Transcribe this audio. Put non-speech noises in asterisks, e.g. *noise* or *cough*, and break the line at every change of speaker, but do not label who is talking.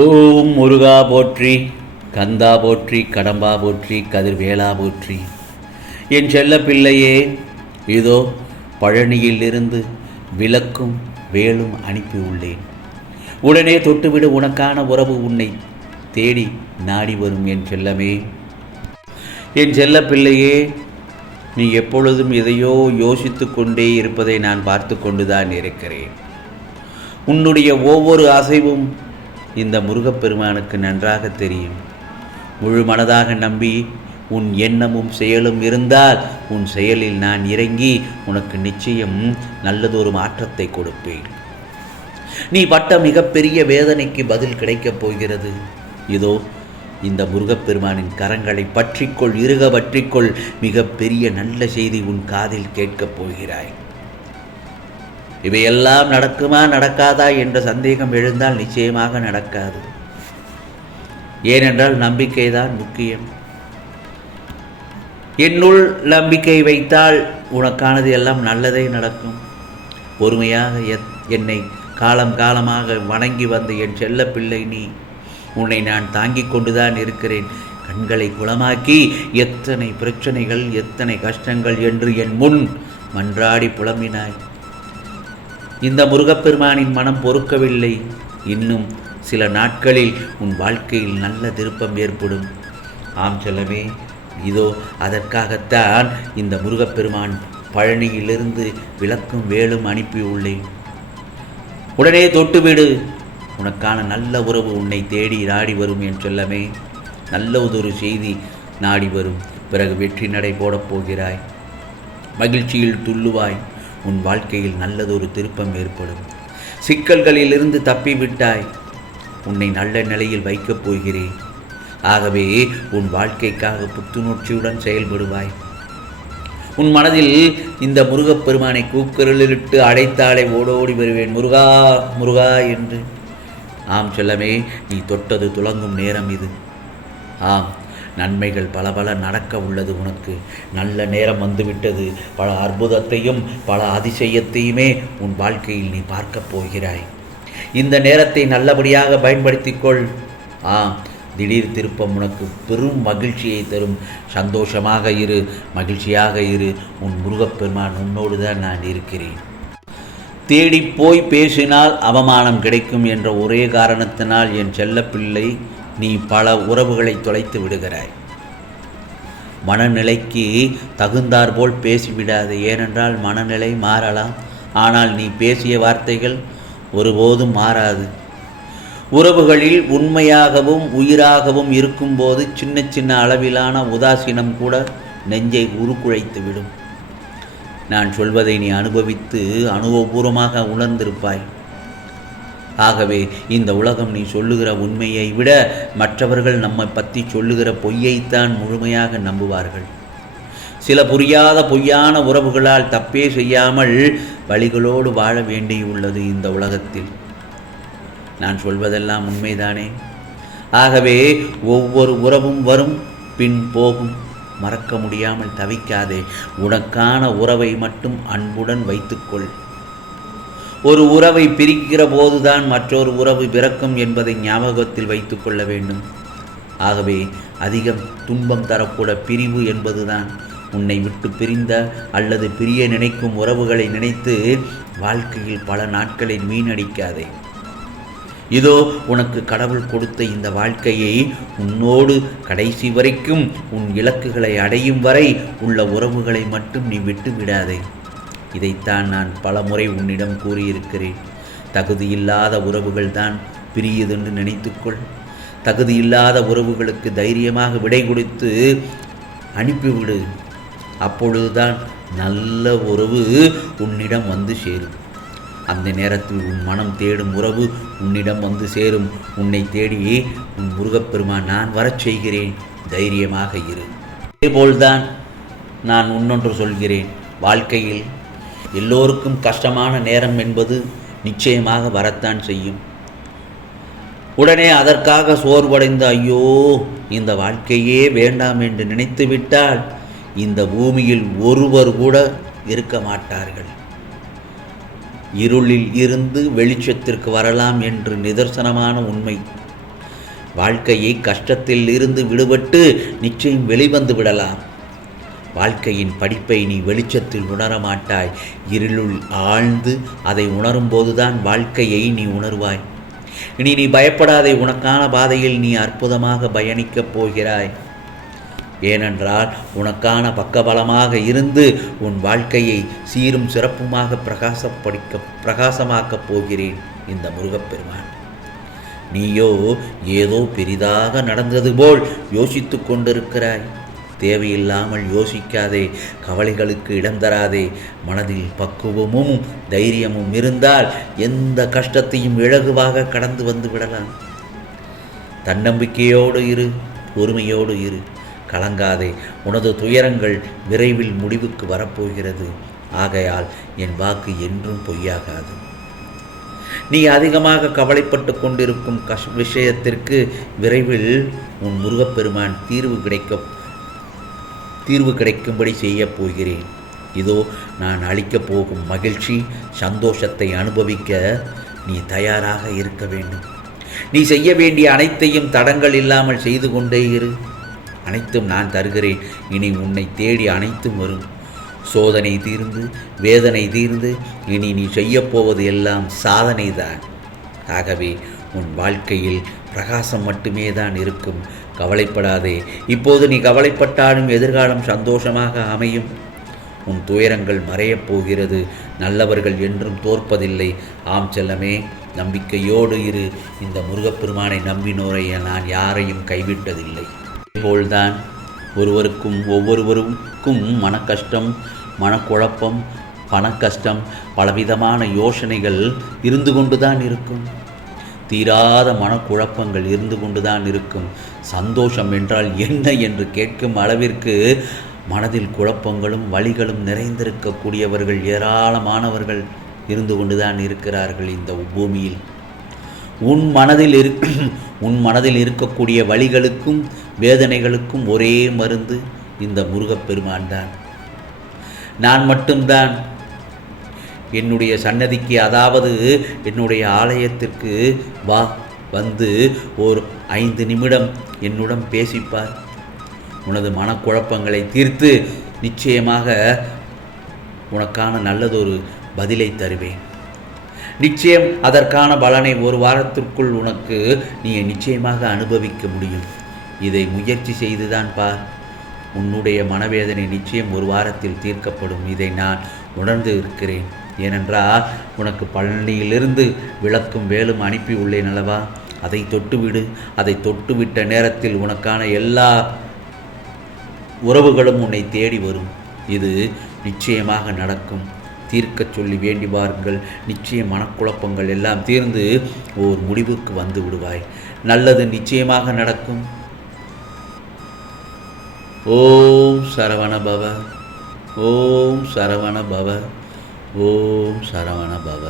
ஓம் முருகா போற்றி கந்தா போற்றி கடம்பா போற்றி கதிர்வேலா போற்றி. என் செல்ல பிள்ளையே இதோ பழனியிலிருந்து விளக்கும் வேலும் அனுப்பி உள்ளேன். உடனே தொட்டுவிடு உனக்கான உறவு உன்னை தேடி நாடி வரும் என் செல்லமே. என் செல்ல பிள்ளையே நீ எப்பொழுதும் எதையோ யோசித்து கொண்டே இருப்பதை நான் பார்த்து கொண்டுதான் இருக்கிறேன். உன்னுடைய ஒவ்வொரு அசைவும் இந்த முருகப்பெருமானுக்கு நன்றாக தெரியும். முழு மனதாக நம்பி உன் எண்ணமும் செயலும் இருந்தால் உன் செயலில் நான் இறங்கி உனக்கு நிச்சயம் நல்லதொரு மாற்றத்தை கொடுப்பேன். நீ பட்ட மிகப்பெரிய வேதனைக்கு பதில் கிடைக்கப் போகிறது. இதோ இந்த முருகப்பெருமானின் கரங்களை பற்றிக்கொள் இறுக பற்றிக்கொள் மிகப்பெரிய நல்ல செய்தி உன் காதில் கேட்கப் போகிறாய். இவையெல்லாம் நடக்குமா நடக்காதா என்ற சந்தேகம் எழுந்தால் நிச்சயமாக நடக்காது. ஏனென்றால் நம்பிக்கைதான் முக்கியம். என்னுள் நம்பிக்கை வைத்தால் உனக்கானது எல்லாம் நல்லதே நடக்கும். பொறுமையாக எத் என்னை காலம் காலமாக வணங்கி வந்த என் செல்ல பிள்ளை நீ உன்னை நான் தாங்கிக் கொண்டுதான் இருக்கிறேன். கண்களை குளமாக்கி எத்தனை பிரச்சனைகள் எத்தனை கஷ்டங்கள் என்று என் முன் மன்றாடி புலம்பினாய். இந்த முருகப்பெருமானின் மனம் பொறுக்கவில்லை. இன்னும் சில நாட்களில் உன் வாழ்க்கையில் நல்ல திருப்பம் ஏற்படும். ஆம் செல்லமே இதோ அதற்காகத்தான் இந்த முருகப்பெருமான் பழனியிலிருந்து விளக்கும் வேலும் அனுப்பியுள்ளேன் உடனே தொட்டுவிடு. உனக்கான நல்ல உறவு உன்னை தேடி நாடி வரும் என் சொல்லமே. நல்ல ஒரு செய்தி நாடி வரும். பிறகு வெற்றி நடை போடப் போகிறாய். மகிழ்ச்சியில் துள்ளுவாய். உன் வாழ்க்கையில் நல்லதொரு திருப்பம் ஏற்படும். சிக்கல்களிலிருந்து தப்பிவிட்டாய். உன்னை நல்ல நிலையில் வைக்கப் போகிறேன். ஆகவே உன் வாழ்க்கைக்காக புத்துணர்ச்சியுடன் செயல்படுவாய். உன் மனதில் இந்த முருகப்பெருமானை கூக்குரலிட்டு அடைத்தாலே ஓடோடி வருவேன். முருகா முருகா என்று. ஆம் செல்லமே நீ தொட்டது துலங்கும் நேரம் இது. ஆம் நன்மைகள் பல பல நடக்க உள்ளது உனக்கு. நல்ல நேரம் வந்துவிட்டது. பல அற்புதத்தையும் பல அதிசயத்தையுமே உன் வாழ்க்கையில் நீ பார்க்கப் போகிறாய். இந்த நேரத்தை நல்லபடியாக பயன்படுத்திக்கொள். ஆ திடீர் திருப்பம் உனக்கு பெரும் மகிழ்ச்சியை தரும். சந்தோஷமாக இரு மகிழ்ச்சியாக இரு. உன் முருகப்பெருமான் உன்னோடு தான் நான் இருக்கிறேன். தேடிப் போய் பேசினால் அவமானம் கிடைக்கும் என்ற ஒரே காரணத்தினால் என் செல்லப்பிள்ளை நீ பல உறவுகளை தொலைத்து விடுகிறாய். மனநிலைக்கு தகுந்தாற்போல் பேசிவிடாது. ஏனென்றால் மனநிலை மாறலாம். ஆனால் நீ பேசிய வார்த்தைகள் ஒருபோதும் மாறாது. உறவுகளில் உண்மையாகவும் உயிராகவும் இருக்கும்போது சின்ன சின்ன அளவிலான உதாசீனம் கூட நெஞ்சை உருக்குழைத்து விடும். நான் சொல்வதை நீ அனுபவித்து அனுபவபூர்வமாக உணர்ந்திருப்பாய். ஆகவே இந்த உலகம் நீ சொல்லுகிற உண்மையை விட மற்றவர்கள் நம்மை பற்றி சொல்லுகிற பொய்யைத்தான் முழுமையாக நம்புவார்கள். சில புரியாத பொய்யான உறவுகளால் தப்பே செய்யாமல் வழிகளோடு வாழ வேண்டியுள்ளது இந்த உலகத்தில். நான் சொல்வதெல்லாம் உண்மைதானே? ஆகவே ஒவ்வொரு உறவும் வரும் பின் போகும். மறக்க முடியாமல் தவிக்காதே. உனக்கான உறவை மட்டும் அன்புடன் வைத்துக்கொள். ஒரு உறவை பிரிக்கிற போதுதான் மற்றொரு உறவு பிறக்கும் என்பதை ஞாபகத்தில் வைத்து கொள்ள வேண்டும். ஆகவே அதிகம் துன்பம் தரக்கூட பிரிவு என்பதுதான் உன்னை விட்டு பிரிந்த அல்லது பிரிய நினைக்கும் உறவுகளை நினைத்து வாழ்க்கையில் பல நாட்களை மீனடிக்காதே இதோ உனக்கு கடவுள் கொடுத்த இந்த வாழ்க்கையை உன்னோடு கடைசி வரைக்கும் உன் இலக்குகளை அடையும் வரை உள்ள உறவுகளை மட்டும் நீ விட்டு விடாதே இதைத்தான் நான் பல முறை உன்னிடம் கூறியிருக்கிறேன். தகுதியில்லாத உறவுகள் தான் நினைத்துக்கொள். தகுதியில்லாத உறவுகளுக்கு தைரியமாக விடை கொடுத்து அனுப்பிவிடு. அப்பொழுதுதான் நல்ல உறவு உன்னிடம் வந்து சேரும். அந்த நேரத்தில் உன் மனம் தேடும் உறவு உன்னிடம் வந்து சேரும். உன்னை தேடி உன் முருகப்பெருமான் நான் வரச் செய்கிறேன். தைரியமாக இரு. இதேபோல்தான் நான் இன்னொன்று சொல்கிறேன். வாழ்க்கையில் எல்லோருக்கும் கஷ்டமான நேரம் என்பது நிச்சயமாக வரத்தான் செய்யும். உடனே அதற்காக சோர்வடைந்த ஐயோ இந்த வாழ்க்கையே வேண்டாம் என்று நினைத்து விட்டால் இந்த பூமியில் ஒருவர் கூட இருக்க மாட்டார்கள். இருளில் இருந்து வெளிச்சத்திற்கு வரலாம் என்று நிதர்சனமான உண்மை. வாழ்க்கையை கஷ்டத்தில் இருந்து விடுபட்டு நிச்சயம் வெளிவந்து விடலாம். வாழ்க்கையின் படிப்பை நீ வெளிச்சத்தில் உணர மாட்டாய் இருளுள் ஆழ்ந்து அதை உணரும்போதுதான் வாழ்க்கையை நீ உணர்வாய். இனி நீ பயப்படாதே உனக்கான பாதையில் நீ அற்புதமாக பயணிக்கப் போகிறாய். ஏனென்றால் உனக்கான பக்கபலமாக இருந்து உன் வாழ்க்கையை சீரும் சிறப்புமாக பிரகாசப்படிக்க பிரகாசமாக்கப் போகிறேன் இந்த முருகப்பெருமான். நீயோ ஏதோ பெரிதாக நடந்தது போல் யோசித்து கொண்டிருக்கிறாய். தேவையில்லாமல் யோசிக்காதே கவலைகளுக்கு இடம் தராதே. மனதில் பக்குவமும் தைரியமும் இருந்தால் எந்த கஷ்டத்தையும் இலகுவாக கடந்து வந்து விடலாம். தன்னம்பிக்கையோடு இரு பொறுமையோடு இரு. கலங்காதே உனது துயரங்கள் விரைவில் முடிவுக்கு வரப்போகிறது. ஆகையால் என் வாக்கு என்றும் பொய்யாகாது. நீ அதிகமாக கவலைப்பட்டு கொண்டிருக்கும் கஷ் விஷயத்திற்கு விரைவில் உன் முருகப்பெருமான் தீர்வு கிடைக்க தீர்வு கிடைக்கும்படி செய்யப் போகிறேன். இதோ நான் அளிக்கப் போகும் மகிழ்ச்சி சந்தோஷத்தை அனுபவிக்க நீ தயாராக இருக்க வேண்டும். நீ செய்ய வேண்டிய அனைத்தையும் தடங்கள் இல்லாமல் செய்து கொண்டே இரு. அனைத்தும் நான் தருகிறேன். இனி உன்னை தேடி அனைத்தும் வரும். சோதனை தீர்ந்து வேதனை தீர்ந்து இனி நீ செய்யப்போவது எல்லாம் சாதனை தான் ஆகவே உன் வாழ்க்கையில் பிரகாசம் மட்டுமே தான் இருக்கும். கவலைப்படாதே. இப்போது நீ கவலைப்பட்டாலும் எதிர்காலம் சந்தோஷமாக அமையும். உன் துயரங்கள் மறையப் போகிறது. நல்லவர்கள் என்றும் தோற்பதில்லை. ஆம் செல்லமே நம்பிக்கையோடு இரு. இந்த முருகப்பெருமானை நம்பினோரை நான் யாரையும் கைவிட்டதில்லை. போல்தான் ஒருவருக்கும் ஒவ்வொருவருக்கும் மனக்கஷ்டம் மனக்குழப்பம் பணக்கஷ்டம் பலவிதமான யோசனைகள் இருந்து கொண்டுதான் இருக்கும். தீராத மனக்குழப்பங்கள் இருந்து கொண்டுதான் இருக்கும். சந்தோஷம் என்றால் என்ன என்று கேட்கும் அளவிற்கு மனதில் குழப்பங்களும் வழிகளும் நிறைந்திருக்கக்கூடியவர்கள் ஏராளமானவர்கள் இருந்து கொண்டுதான் இருக்கிறார்கள் இந்த பூமியில். உன் மனதில் இரு *clears throat* உன் மனதில் இருக்கக்கூடிய வழிகளுக்கும் வேதனைகளுக்கும் ஒரே மருந்து இந்த முருகப்பெருமான் தான். நான் மட்டும்தான். என்னுடைய சன்னதிக்கு அதாவது என்னுடைய ஆலயத்திற்கு வா வந்து ஒரு ஐந்து நிமிடம் என்னுடன் பேசிப்பார். உனது மனக்குழப்பங்களை தீர்த்து நிச்சயமாக உனக்கான நல்லதொரு பதிலை தருவேன். நிச்சயம் அதற்கான பலனை ஒரு வாரத்திற்குள் உனக்கு நீ நிச்சயமாக அனுபவிக்க முடியும். இதை முயற்சி செய்துதான் பார். உன்னுடைய மனவேதனை நிச்சயம் ஒரு வாரத்தில் தீர்க்கப்படும். இதை நான் உணர்ந்து இருக்கிறேன். ஏனென்றால் உனக்கு பழனியிலிருந்து விளக்கும் வேலும் அனுப்பி உள்ளேன் அல்லவா? அதை தொட்டுவிடு. அதை தொட்டுவிட்ட நேரத்தில் உனக்கான எல்லா உறவுகளும் உன்னை தேடி வரும். இது நிச்சயமாக நடக்கும். தீர்க்கச் சொல்லி வேண்டி பாருங்கள் நிச்சய மனக்குழப்பங்கள் எல்லாம் தீர்ந்து ஓர் முடிவுக்கு வந்து விடுவாய். நல்லது நிச்சயமாக நடக்கும். ஓம் சரவண பவ ஓம் சரவண பவ ஓம் சரவண பவ